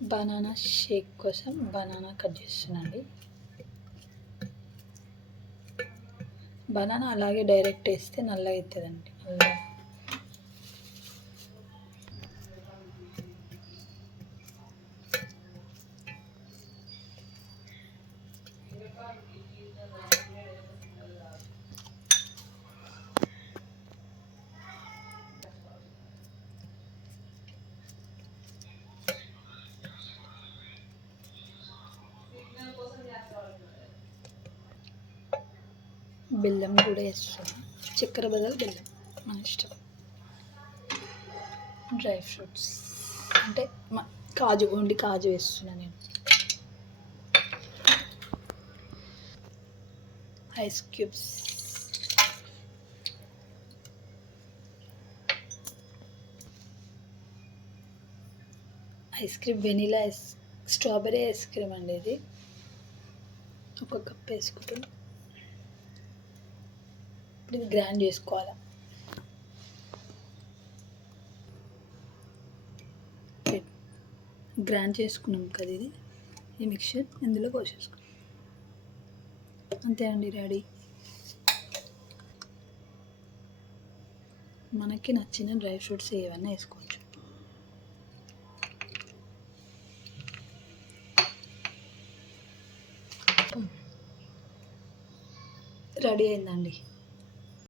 Banana Sheikh కోసం banana cut చేస్తున్నాండి. Banana అలాగే direct వేస్తే నల్లగా అవుతుందండి. బెల్లం కూడా వేస్తున్నాం. చక్కెర బదులు బెల్లం మన ఇష్టం. డ్రై ఫ్రూట్స్ అంటే కాజు వేస్తున్నాను నేను. Ice cubes, ice cream vanilla strawberry ice cream అండి. ఇది ఒక కప్ వేసుకుంటాం. ఇప్పుడు ఇది గ్రైండ్ చేసుకోవాలి. గ్రైండ్ చేసుకున్నాం కదా ఇది, ఈ మిక్చర్ ఇందులో పోసేసుకున్నాం. అంతే అండి, రెడీ. మనకి నచ్చిన డ్రై ఫ్రూట్స్ ఏవన్నా వేసుకోవచ్చు. రెడీ అయిందండి.